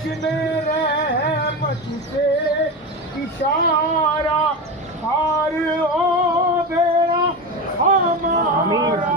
इश्क़-ए रहमत से इशारा हार ओ बेड़ा हमारा।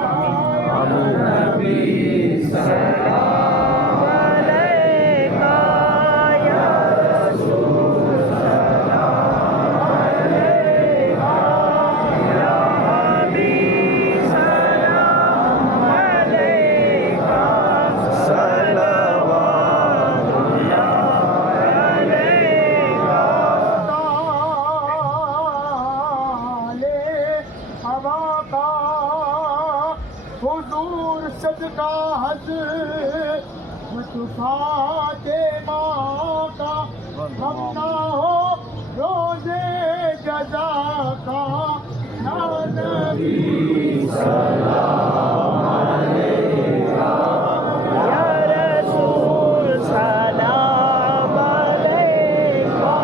हवा का हुजूर सदका हज़रत फातिमा का हम ना हो रोज़े जज़ा का या नबी सलाम अलैका या रसूल सलाम अलैका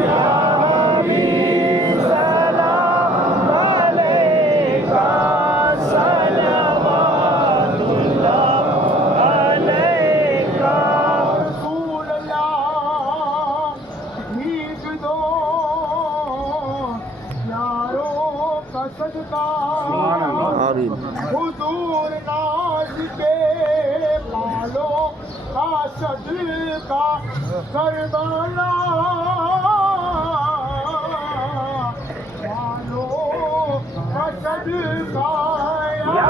या हबीब सलाम अलैका सलावतुल्लाह अलैका। रसूल अल्लाह भीग दो यारों का सदका हुजूर नाज के बालों का सदका करबला बालों का सदका या